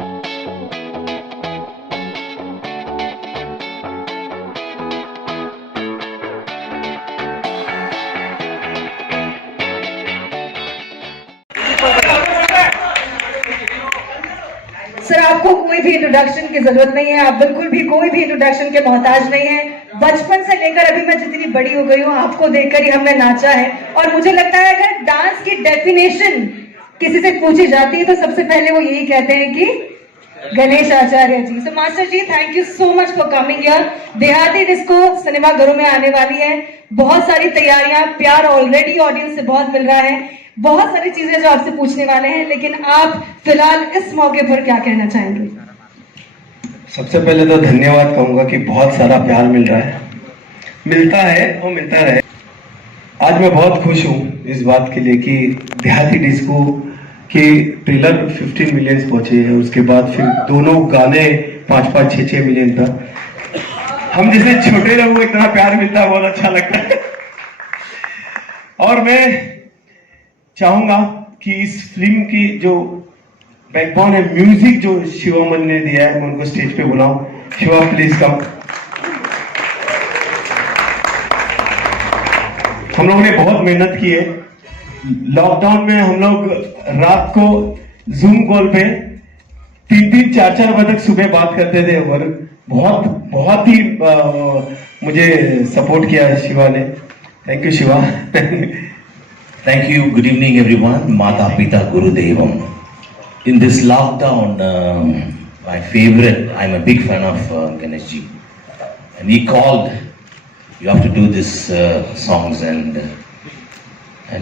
Sir, आपको कोई भी इंट्रोडक्शन की जरूरत नहीं है, आप बिल्कुल भी कोई भी इंट्रोडक्शन के मोहताज नहीं है। बचपन से लेकर अभी मैं जितनी बड़ी हो गई हूँ, आपको देखकर ही हमने नाचा है। और मुझे लगता है अगर डांस की डेफिनेशन किसी से पूछी जाती है तो सबसे पहले वो यही कहते हैं कि Ganesh Acharya ji. So master ji, thank you so much for coming here. Dehati Disco cinema घरों में आने वाली है, बहुत सारी तैयारियां, प्यार ऑलरेडी ऑडियंस से बहुत मिल रहा है, बहुत सारी चीजें जो आपसे पूछने वाले हैं, लेकिन आप फिलहाल इस मौके पर क्या कहना चाहेंगे? सबसे पहले तो धन्यवाद कहूंगा कि बहुत सारा प्यार मिल रहा है, मिलता है और मिलता रहे। आज मैं बहुत खुश हूँ इस बात के लिए कि देहाती डिस्को के ट्रेलर 15 मिलियन पहुंचे हैं, उसके बाद फिर दोनों गाने 5-5, 6-6 मिलियन तक। हम जैसे छोटे लोगों इतना प्यार मिलता है, बहुत अच्छा लगता है। और मैं चाहूंगा कि इस फिल्म की जो बैकबोन है, म्यूजिक जो शिवमन ने दिया है, मैं उनको स्टेज पे बुलाऊं। Shiva, please come. हम लोगों ने बहुत मेहनत की है। लॉकडाउन में हम लोग रात को जूम कॉल पे 3-3, 4-4 बजे तक सुबह बात करते थे और बहुत बहुत ही मुझे सपोर्ट किया है शिवा ने। Thank you Shiva. Thank you. Good evening, everyone. Mata Pita Guru Devam. In this lockdown, my favorite, I'm a big fan of Ganesh ji. And he called, you have to do this songs, and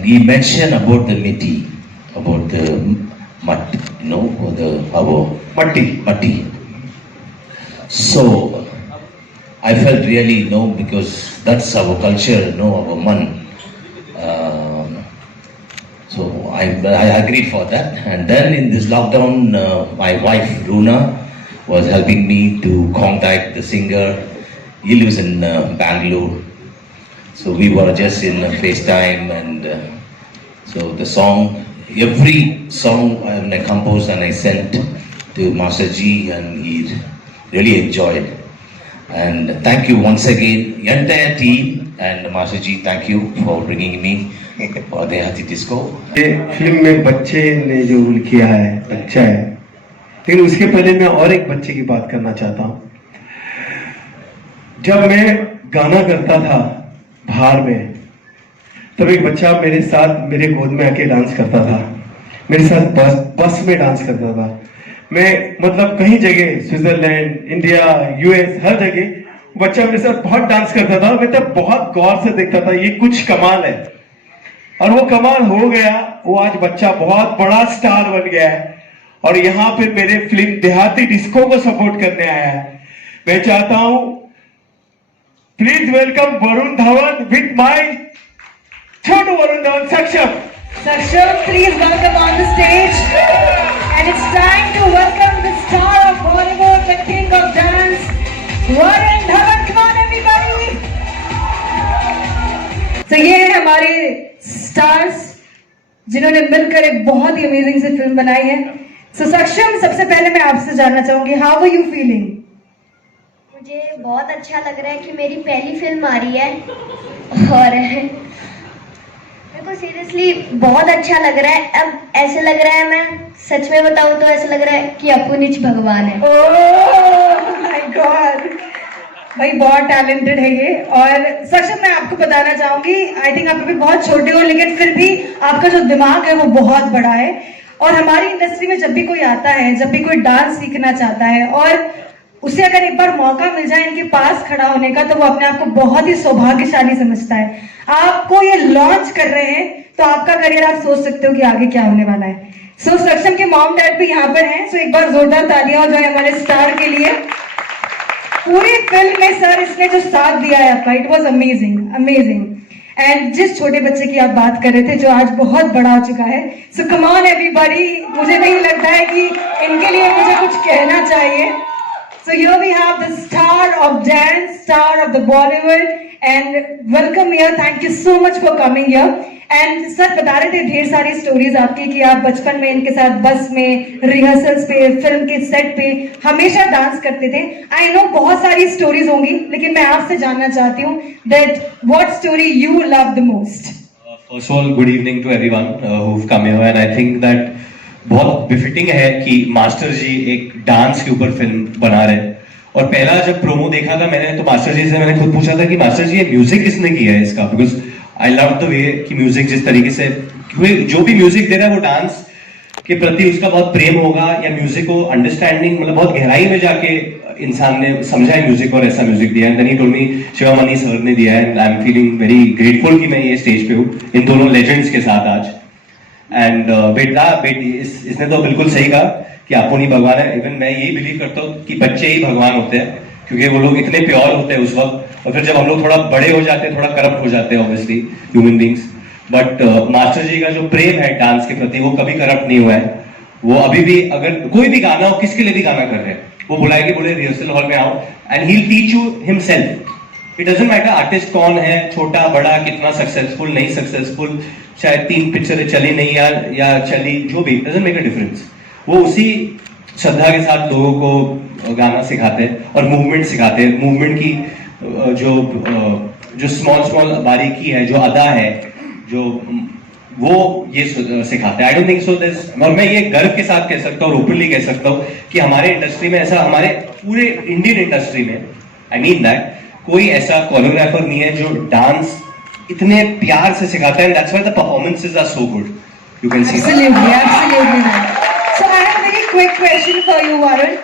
he mentioned about the miti, about the mat, you know, our matti. So, I felt really, because that's our culture, our man. So I agreed for that, and then in this lockdown, my wife Runa was helping me to contact the singer. He lives in Bangalore, so we were just in FaceTime, and so the song, every song I composed and I sent to Master Ji, and he really enjoyed. And thank you once again, the entire team, and Master Ji, thank you for bringing me. और देहाती disco film में बच्चे ने जो role किया है, बच्चा है, लेकिन उसके पहले मैं और एक बच्चे की बात करना चाहता हूँ। जब मैं गाना करता था बाहर में, तब एक बच्चा मेरे साथ मेरे गोद में आके डांस करता था, मेरे साथ बस में डांस करता था। मैं मतलब कहीं जगह, स्विट्जरलैंड, इंडिया, यूएस, हर जगह बच्चा मेरे साथ बहुत डांस करता था। मैं तब बहुत गौर से देखता था, ये कुछ कमाल है, और वो कमाल हो गया। वो आज बच्चा बहुत बड़ा स्टार बन गया है और यहाँ पे मेरे फिल्म देहाती डिस्को को सपोर्ट करने आया है। मैं चाहता हूं, please welcome Varun Dhawan with my छोटू Varun Dhawan. Saksham, please welcome on the stage, and it's time to welcome the star of Bollywood, the king of dance, Varun Dhawan. Come on everybody. तो ये है हमारे स्टार्स जिन्होंने मिलकर एक बहुत ही अमेजिंग सी फिल्म बनाई है। सो सक्षम, सबसे पहले मैं आपसे जानना चाहूंगी, हाउ आर यू फीलिंग? मुझे बहुत अच्छा लग रहा है कि मेरी पहली फिल्म आ रही है, और मेरे को सीरियसली बहुत अच्छा लग रहा है। अब ऐसे लग रहा है, मैं सच में बताऊं तो ऐसा लग रहा है कि अपू नीच भगवान है। ओह माय गॉड, भाई बहुत टैलेंटेड है ये। और सक्षम, मैं आपको बताना चाहूंगी, आई थिंक आप अभी बहुत छोटे हो, लेकिन फिर भी आपका जो दिमाग है वो बहुत बड़ा है। और हमारी इंडस्ट्री में जब भी कोई आता है, जब भी कोई डांस सीखना चाहता है और उसे अगर एक बार मौका मिल जाए इनके पास खड़ा होने का, तो वो अपने आप को बहुत ही सौभाग्यशाली समझता है। आपको ये लॉन्च कर रहे हैं तो आपका करियर आप सोच सकते हो कि आगे क्या होने वाला है। सो सक्षम के मॉम डैड भी यहाँ पर हैं, सो एक बार जोरदार तालियां हो जाए हमारे स्टार के लिए। पूरी फिल्म में सर इसने जो साथ दिया है आपका, it was amazing amazing. And जिस छोटे बच्चे की आप बात कर रहे थे जो आज बहुत बड़ा हो चुका है, सो कम ऑन एवरीबॉडी। मुझे नहीं लगता है कि इनके लिए मुझे कुछ कहना चाहिए। So here we have the star of dance, star of the Bollywood, and welcome here, thank you so much for coming here. And sir बता रहे थे ढेर सारी स्टोरीज आपकी कि आप बचपन में इनके साथ बस में, रिहर्सल्स पे, फिल्म के सेट पे हमेशा डांस करते थे। आई नो बहुत सारी स्टोरीज होंगी, लेकिन मैं आपसे जानना चाहती हूँ that what story you love the most. First of all, good evening to everyone who've come here, and I think that बहुत बिफिटिंग है कि मास्टर जी एक डांस के ऊपर फिल्म बना रहे हैं। और पहला जब प्रोमो देखा था मैंने, तो मास्टर जी से मैंने खुद पूछा था कि मास्टर जी ये म्यूजिक किसने किया है इसका, because I love the way कि म्यूजिक जिस तरीके से, क्योंकि जो भी म्यूजिक दे रहा है वो डांस के प्रति उसका बहुत प्रेम होगा, या म्यूजिक को अंडरस्टैंडिंग, मतलब बहुत गहराई में जाके इंसान ने समझा है म्यूजिक और ऐसा म्यूजिक दिया है। Then he told me Shiva Mani sir ने दिया है, and I am feeling very grateful कि मैं ये स्टेज पे हूँ इन दोनों लेजेंड्स के साथ आज। एंड इसने तो बिल्कुल सही कहा कि आपको नहीं भगवान है। इवन मैं यही बिलीव करता हूँ कि बच्चे ही भगवान होते हैं, क्योंकि वो लोग इतने प्योर होते हैं उस वक्त, और फिर जब हम लोग थोड़ा बड़े हो जाते हैं थोड़ा करप्ट हो जाते हैं obviously human beings. But master ji का जो प्रेम है डांस के प्रति वो कभी करप्ट नहीं हुआ है। वो अभी भी अगर कोई भी गाना हो, किसके लिए भी गाना कर रहे हैं, वो बुलाएंगे, बोले रिहर्सल हॉल में आओ, and he will teach you himself. It doesn't matter artist कौन है, छोटा बड़ा, कितना सक्सेसफुल नहीं सक्सेसफुल, शायद 3 पिक्चरें चली नहीं या चली, जो भी, डजंट मेक अ डिफरेंस। वो उसी श्रद्धा के साथ लोगों को गाना सिखाते हैं और मूवमेंट सिखाते हैं। मूवमेंट की जो स्मॉल बारीकी है, जो अदा है, जो वो ये सिखाते हैं। I don't think so this, और मैं ये गर्व के साथ कह सकता हूँ, ओपनली कह सकता हूँ कि हमारे इंडस्ट्री में ऐसा, हमारे पूरे इंडियन इंडस्ट्री में, आई मीन दैट, कोई ऐसा कोरियोग्राफर नहीं है जो डांस इतने प्यार से सिखाता है। That's why the performances are so good, you can see. Absolutely, absolutely. So I have a very quick question for you, Varun.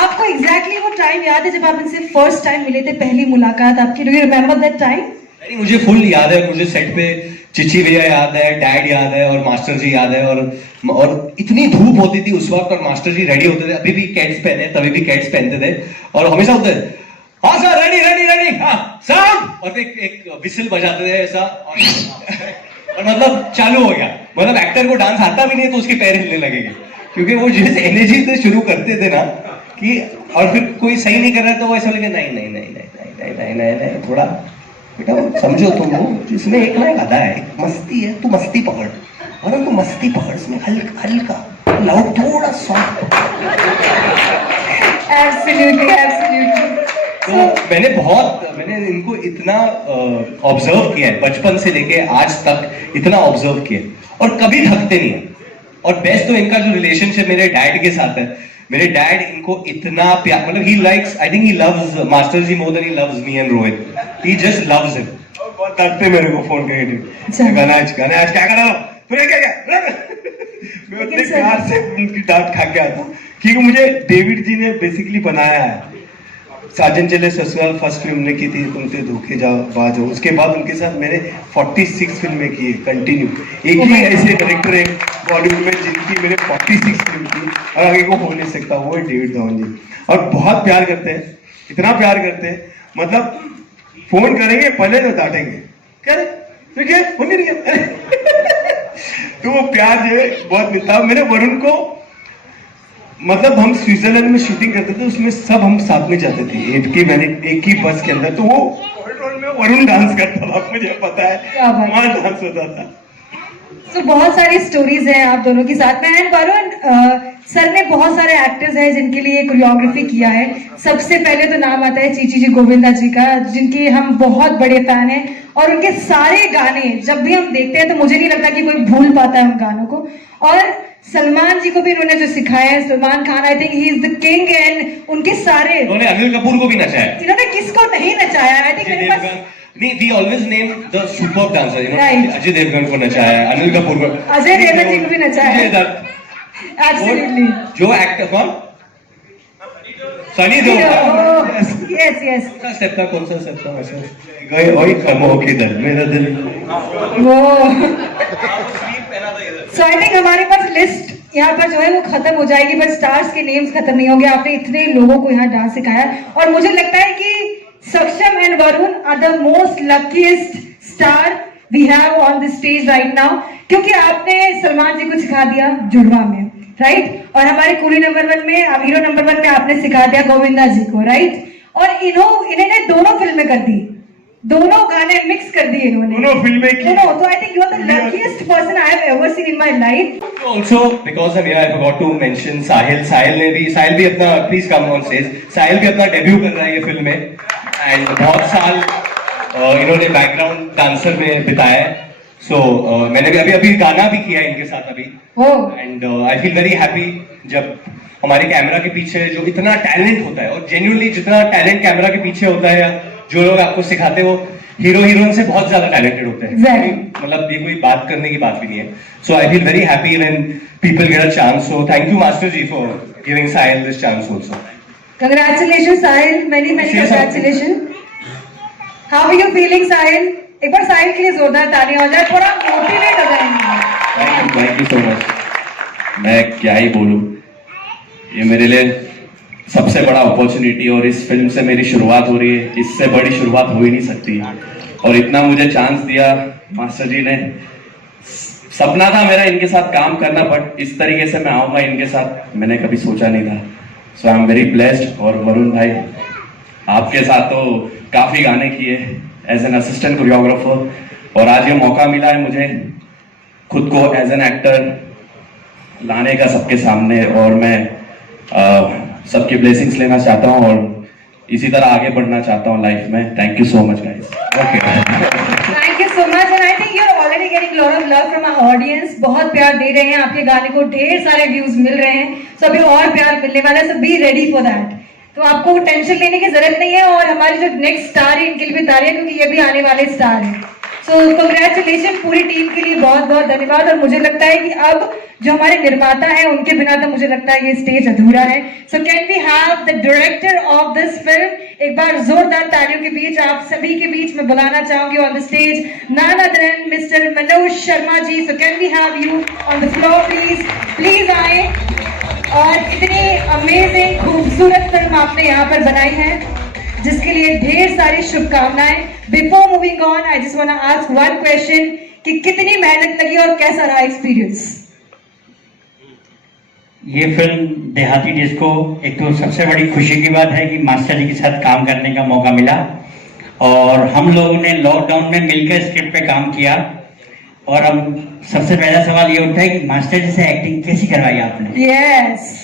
आपको exactly वो टाइम याद है जब आप इनसे फर्स्ट टाइम मिले थे, पहली मुलाकात आपकी? Do you remember that time? नहीं, मुझे फुल याद है। मुझे सेट पे चिची भैया याद है, डैड याद है, और मास्टर जी याद है, और इतनी धूप होती थी उस वक्त, और मास्टर जी रेडी होते थे, अभी भी कैट्स पहने, तभी भी कैट्स पहनते थे, और हमेशा होते थे, हाँ सर रेडी रेडी रेडी, हाँ साउंड, और एक विसल बजाते थे ऐसा, और मतलब चालू हो गया। मतलब एक्टर को डांस आता भी नहीं तो उसके पैर हिलने लगेंगे, क्योंकि वो जिस एनर्जी से शुरू करते थे ना कि, और फिर कोई सही नहीं कर रहा है तो वो ऐसा लगे, नहीं नहीं नहीं नहीं नहीं नहीं नहीं नहीं, थोड़ा बेटा समझो तुम, वो इसमें एक ना एक अदा है, एक मस्ती है, तू मस्ती पकड़, और तू मस्ती पकड़, इसमें हल्का हल्का लाउड, थोड़ा सॉफ्ट। Absolutely, absolutely. तो मैंने इनको इतना ऑब्जर्व किया है, बचपन से लेके आज तक इतना ऑब्जर्व किया है, और कभी थकते नहीं है। और बेस्ट तो इनका जो रिलेशनशिप मेरे डैड के साथ है, मेरे डैड इनको इतना प्यार, मतलब he likes, I think he loves master ji more than he loves me and Rohit, he just loves him. बहुत डांटते मेरे को फोन करके, गाना आज क्या कर रहा हो, तूने क्या क्या मैं उतने प्यार से उनकी डांट खा के आता हूँ, क्योंकि मुझे डेविड जी ने बेसिकली बनाया है। साजन चले ससुराल फर्स्ट फिल्म ने की थी, तुम थे धोखे बाज हो, उसके बाद उनके साथ मैंने 46 फिल्में की कंटिन्यू। एक ही ऐसे डायरेक्टर है बॉलीवुड में जिनकी मैंने 46 फिल्म की, और आगे को हो नहीं सकता, वो है डेविड धवन जी। और बहुत प्यार करते हैं, इतना प्यार करते हैं, मतलब फोन करेंगे पहले तो डांटेंगे, क्या तो वो प्यार जो है बहुत मिलता है। मेरे वरुण को, मतलब हम स्विट्जरलैंड में शूटिंग करते थे, उसमें सब हम साथ में जाते थे, एक ही बस के अंदर, तो वो कॉरिडोर में वरुण डांस करता था, मुझे पता है वहाँ डांस होता था। So, बहुत सारी स्टोरीज हैं आप दोनों के साथ में। एंड वरुण, सर ने बहुत सारे एक्टर्स हैं जिनके लिए कोरियोग्राफी किया है। सबसे पहले तो नाम आता है चीची जी गोविंदा जी का, जिनके हम बहुत बड़े फैन हैं, और उनके सारे गाने जब भी हम देखते हैं तो मुझे नहीं लगता कि कोई भूल पाता है उन गानों को। और सलमान जी को भी इन्होंने जो सिखाया है, सलमान खान, आई think he is the king, and उनके सारे, उन्होंने अनिल कपूर को भी नचाया। इन्होंने किसको नहीं नचाया? आई थिंक मेरे पास नहीं, we always name the superb dancer, you know, Right. Ajay Devgan को नचाया, अनिल कपूर को, अजय देवगन जी को भी नचाया। Absolutely. जो एक्टर कौन, Sunny Deol. Yes yes, step था, कौन सा स्टेप था वैसे? गए वही खमो किधर मेरा दिल, वो सो आई थिंक हमारे पास लिस्ट यहाँ पर जो है वो खत्म हो जाएगी, बट स्टार्स के नेम्स खत्म नहीं होंगे। आपने इतने लोगों को यहाँ डांस सिखाया, और मुझे लगता है कि Saksham and Varun are the most luckiest star we have on the stage right now, क्योंकि आपने सलमान जी को सिखा दिया जुड़वा में, राइट, और हमारे कूली नंबर 1 में, अब हीरो नंबर 1 में आपने सिखा दिया गोविंदा जी को, राइट, और इन्होंने दोनों फिल्में कर दी, दोनों गाने मिक्स कर दिए इन्होंने। दोनों फिल्में की। दोनों, तो I think you are the luckiest person I have ever seen in my life. Also, because I'm here, I forgot to mention Sahil. साहिल भी अपना, please come on stage. साहिल भी अपना डेब्यू कर रहा है ये फिल्म में, एंड बहुत साल इन्होंने बैकग्राउंड डांसर में बिताया है. सो मैंने भी अभी गाना भी किया इनके साथ अभी, Oh, and I feel very happy जब हमारे कैमरा के पीछे जो इतना टैलेंट होता है, और जेन्युइनली जितना टैलेंट कैमरा के पीछे होता है, या जो लोग आपको सिखाते हैं वो हीरो हीरोइन से बहुत ज्यादा टैलेंटेड होते हैं. Exactly. मतलब ये कोई बात करने की बात भी नहीं है. So I feel very happy when people get a chance. So thank you master ji for giving Sahil this chance also. congratulations Sahil, many congratulations. How are you feeling Sahil? एक बार साहिल के लिए जोरदार तालियां हो जाए, थोड़ा मोटिवेट हो जाएंगे. Thank you so much. मैं क्या ही बोलूं, ये मेरे लिए सबसे बड़ा अपॉर्चुनिटी, और इस फिल्म से मेरी शुरुआत हो रही है. इससे बड़ी शुरुआत हो ही नहीं सकती, और इतना मुझे चांस दिया मास्टर जी ने. सपना था मेरा इनके साथ काम करना, बट इस तरीके से मैं आऊंगा इनके साथ मैंने कभी सोचा नहीं था. सो आई एम वेरी ब्लेस्ड. और वरुण भाई, आपके साथ तो काफी गाने किए एज एन असिस्टेंट कोरियोग्राफर, और आज ये मौका मिला है मुझे खुद को एज एन एक्टर लाने का सबके सामने, और मैं सबकी ब्लेसिंग्स लेना चाहता हूँ और इसी तरह आगे बढ़ना चाहता हूँ लाइफ में. Thank you so much guys. Okay. Thank you so much, and I think you're already getting a lot of love from our audience. बहुत प्यार दे रहे हैं आपके गाने को, ढेर सारे व्यूज मिल रहे हैं, so अभी और प्यार मिलने वाला है, so be ready for that. तो आपको टेंशन लेने की जरूरत नहीं है, और हमारी जो नेक्स्ट स्टार है इनके लिए भी तालियां, क्योंकि ये भी आने वाले स्टार हैं. सो कंग्रेचुलेशन पूरी टीम के लिए, बहुत बहुत धन्यवाद. और मुझे लगता है कि अब जो हमारे निर्माता हैं उनके बिना तो मुझे लगता है ये स्टेज अधूरा है. So can we have the director of this film, एक बार जोरदार तालियों के बीच आप सभी के बीच में बुलाना चाहूंगी on the stage none other than mister Manoj Sharma ji. So can we have you on the floor please. Please आए. और इतनी अमेजिंग खूबसूरत फिल्म आपने यहाँ पर बनाई है, जिसके लिए ढेर सारी शुभकामनाएं. Before moving on, I just want to ask one question कि कितनी मेहनत लगी और कैसा रहा एक्सपीरियंस? ये फिल्म देहाती डिस्को, एक तो सबसे बड़ी खुशी की बात है कि मास्टर जी के साथ काम करने का मौका मिला, और हम लोगों ने लॉकडाउन में मिलकर स्क्रिप्ट पे काम किया. और अब सबसे पहला सवाल ये उठता है कि मास्टर जी से एक्टिंग कैसी करवाई आपने? यस,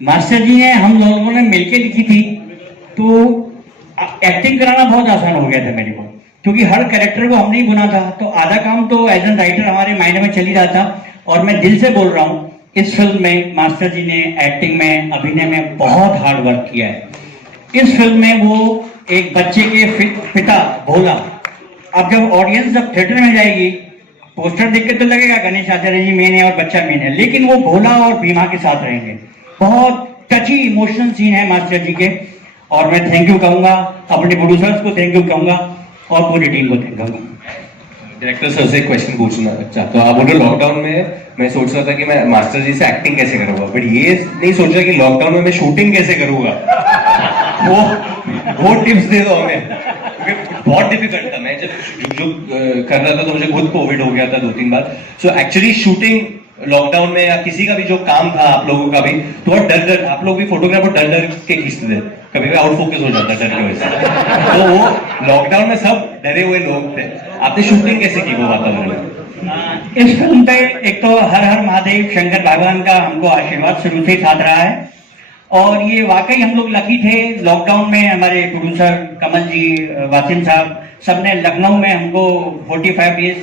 मास्टर जी ने, हम लोगों ने मिलके लिखी थी, तो एक्टिंग कराना बहुत आसान हो गया था मेरे को, क्योंकि हर कैरेक्टर को हमने ही बुना था. तो आधा काम तो एज एन राइटर हमारे माइंड में चल ही रहा था. और मैं दिल से बोल रहा हूँ, इस फिल्म में मास्टर जी ने एक्टिंग में, अभिनय में बहुत हार्ड वर्क किया है. इस फिल्म में वो एक बच्चे के पिता भोला, अब जब ऑडियंस जब थिएटर में जाएगी, पोस्टर देख के तो लगेगा गणेश आचार्य जी मेन है और बच्चा मेन है, लेकिन वो भोला और भीमा के साथ रहेंगे. बहुत टची इमोशनल सीन है मास्टर जी के. और मैं थैंक यू कहूंगा, अपने प्रोड्यूसर्स को थैंक यू कहूंगा, और पूरी टीम को थैंक कहूंगा. डायरेक्टर सर से एक क्वेश्चन पूछना चाहता हूँ. आप बोलो लॉकडाउन में मैं सोच रहा था कि मैं मास्टर जी से एक्टिंग कैसे करूंगा, बट ये नहीं सोच रहा कि लॉकडाउन में मैं शूटिंग कैसे करूंगा. वो टिप्स दे दो हमें, क्योंकि बहुत डिफिकल्ट था. मैं जब जो कर रहा था तो मुझे खुद कोविड हो गया था 2-3 बार. सो एक्चुअली शूटिंग लॉकडाउन में, या किसी का भी जो काम था आप लोगों का भी, तो बहुत डर, आप लोग भी फोटोग्राफर डर के खींचते थे, कभी भी आउट फोकस हो जाता डर की वजह से. तो वो लॉकडाउन में सब डरे हुए लोग थे. आपने शूटिंग कैसे की वो वातावरण में? इस फिल्म पे एक तो हर हर महादेव शंकर भगवान का हमको आशीर्वाद शुरू से साथ रहा है, और ये वाकई हम लोग लकी थे. लॉकडाउन में हमारे प्रोड्यूसर कमल जी, वासिम साहब, सबने लखनऊ में हमको 45 डेज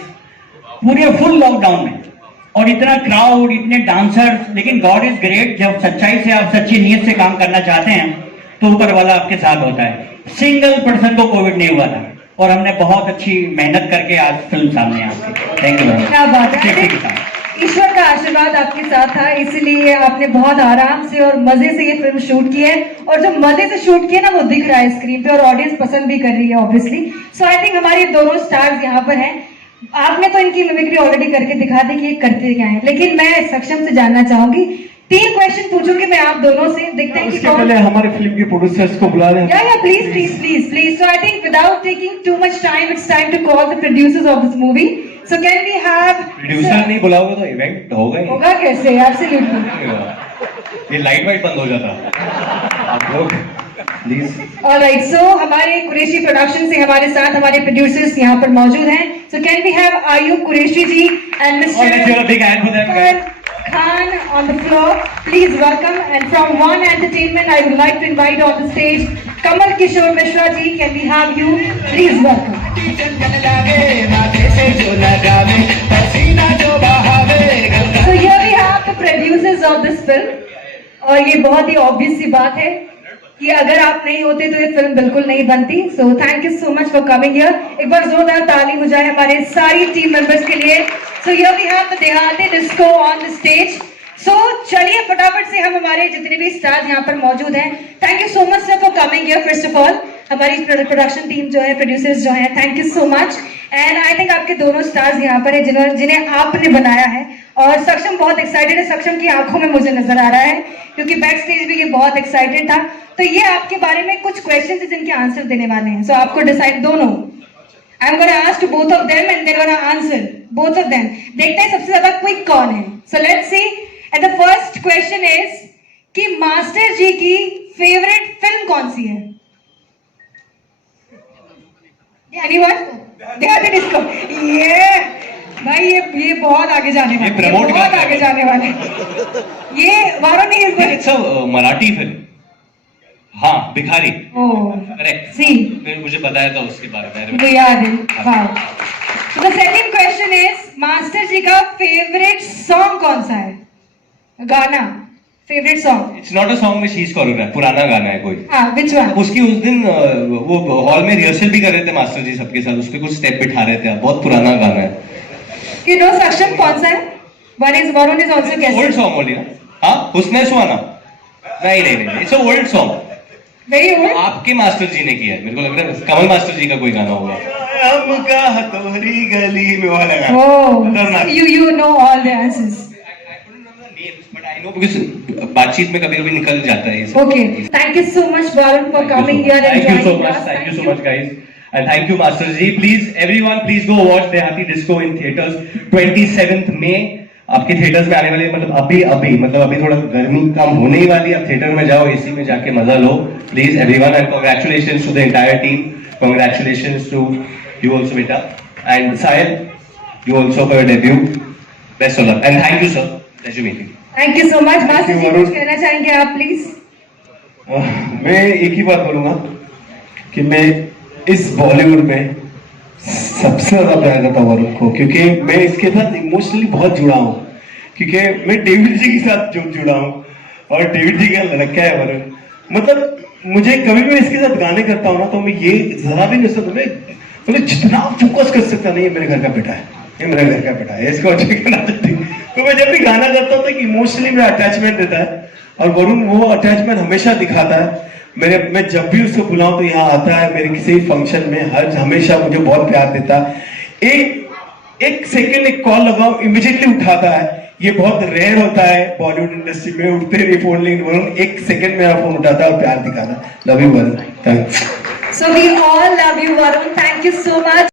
पूरे फुल लॉकडाउन में, और इतना क्राउड, इतने डांसर्स. लेकिन गॉड इज ग्रेट, जब सच्चाई से आप सच्ची नीयत से काम करना चाहते हैं तो ऊपर वाला आपके साथ होता है. सिंगल पर्सन को कोविड नहीं हुआ था, और हमने बहुत अच्छी मेहनत करके आज फिल्म सामने आ गई. Thank you. क्या बात है. ईश्वर का आशीर्वाद आपके साथ था, इसलिए आपने बहुत आराम से और मजे से ये फिल्म शूट की है, और जो मजे से शूट की है ना वो दिख रहा है स्क्रीन पे, और ऑडियंस पसंद भी कर रही है ऑब्वियसली. सो आई थिंक हमारे दोनों स्टार्स यहाँ पर हैं. आपने तो इनकी मिमिक्री ऑलरेडी करके दिखा दी कि ये करते क्या है, लेकिन मैं सक्षम से जानना चाहूंगी. 3 क्वेश्चन पूछूंगी मैं आप दोनों से, देखते हैं कि उसके पहले हमारे फिल्म के प्रोड्यूसर्स को बुला लें. Yeah, please. So I think without taking too much time, it's time to call the producers of this movie. So can we have? Producer नहीं बुलाओगे तो इवेंट होगा ही. होगा कैसे? Absolutely. ये लाइट वाइट बंद हो जाता. आप लोग प्लीज। ऑलराइट, सो हमारे कुरैशी प्रोडक्शन से हमारे साथ हमारे प्रोड्यूसर्स यहाँ पर मौजूद हैं। So can we have Ayub Qureshi ji and let's give a mister big hand for them, guys. Khan on the floor. Please welcome. And from One Entertainment, I would like to invite on the stage Kamal Kishore Mishra ji. Can we have you? Please welcome. So here we have the producers of this film. और ये बहुत ही obvious सी बात है कि अगर आप नहीं होते तो ये फिल्म बिल्कुल नहीं बनती। सो thank you so much for coming here. एक बार जोरदार ताली हो जाए हमारे सारी टीम मेंबर्स के लिए। So here we have the Dehati disco on the stage. So चलिए फटाफट से हम हमारे जितने भी स्टार्स यहाँ पर मौजूद हैं, thank you so much sir for coming here. First of all हमारी प्रोडक्शन टीम जो है, प्रोड्यूसर्स जो है, thank you so much. And I think आपके दोनों स्टार्स यहाँ पर है जिन्हें आपने बनाया है। और सक्षम बहुत एक्साइटेड है, सक्षम की आंखों में मुझे नजर आ रहा है क्योंकि बैक स्टेज भी ये बहुत एक्साइटेड था। तो ये आपके बारे में कुछ क्वेश्चन है जिनके आंसर देने वाले हैं। सो आपको डिसाइड दोनों, I am gonna ask to both of them and they gonna answer both of them. देखते हैं सबसे ज्यादा क्विक कौन है। So let's see. And the first question is कि मास्टर जी की फेवरेट फिल्म कौन सी है? एनीवन? देहाती डिस्को। ये भाई ये बहुत आगे जाने वाले, ये promote बहुत कर- आगे जाने वाले। ये वारों नहीं इस बार। It's a मराठी फिल्म, हाँ भिखारी, ओह करेक्ट। सी मुझे बताया था उसके बारे में। मुझे याद है। वाह। The second question is master ji का फेवरेट सॉन्ग कौन सा है? गाना, favourite song. It's not a song which he is choreograph, पुराना गाना है कोई। हाँ, which one? उसकी उस दिन वो हॉल में रिहर्सल भी कर रहे थे मास्टर जी सबके साथ, उस पे कुछ स्टेप बिठा रहे थे। बहुत पुराना गाना है। You know सक्षम कौन सा है? Varun is also old guessing. Song बोली ना? हाँ, हुस्न सुहाना। नहीं, it's a old song. Very old. आपके मास्टर जी ने किया है, मेरे को लग रहा है कमल मास्टर जी का कोई गाना होगा। हमका हथौड़ी गली में वाला गाना। Oh, खतरनाक। you know all the answers. But I know because बातचीत में कभी-कभी निकल जाता है ये सब। Okay. Thank you so much Varun for coming here and Thank you so joining much. us. Thank you so much, guys. And thank you, Master Ji. Please, everyone, please go watch Dehati Disco in theaters 27th May. आपके theatres में आने वाले अभी थोड़ा गर्मी कम होने ही वाली है। आप थिएटर में जाओ, एसी में जाके मजा लो please everyone. And congratulations to the entire team. Congratulations to you also बेटा, and Sahil you also for your debut. Best of luck and thank you sir. Pleasure meeting. Thank you so much. Master you, ji Varun. कुछ कहना चाहेंगे आप please? मैं एक ही बात बोलूंगा कि मैं इस बॉलीवुड में सबसे ज्यादा प्यार करता हूँ वरुण को, क्योंकि मैं इसके साथ इमोशनली बहुत जुड़ा हूँ, क्योंकि मैं डेविड जी के साथ जुड़ा हूँ और डेविड जी का लड़का है वरुण। मतलब मुझे कभी भी इसके साथ गाने करता हूँ ना तो मैं ये जरा भी नहीं सोचता, मैं जितना फोकस कर सकता नहीं, ये मेरे घर का बेटा है, ये मेरे घर का बेटा है, इसको अच्छे करना चाहती हूँ। तो मैं जब भी गाना करता हूँ तो इमोशनली मेरा अटैचमेंट देता है और वरुण वो अटैचमेंट हमेशा दिखाता है। मैं जब भी उसको बुलाऊं तो यहाँ आता है, मेरे किसी फंक्शन में हमेशा मुझे बहुत प्यार देता है। एक सेकंड एक कॉल लगाओ इमीडिएटली उठाता है। ये बहुत रेयर होता है बॉलीवुड इंडस्ट्री में, उठते नहीं फोन, लेकिन वरुण एक सेकंड मेरा फोन उठाता है और प्यार दिखाता है। Love you Varun, thanks. So we all love you Varun. Thank you so much.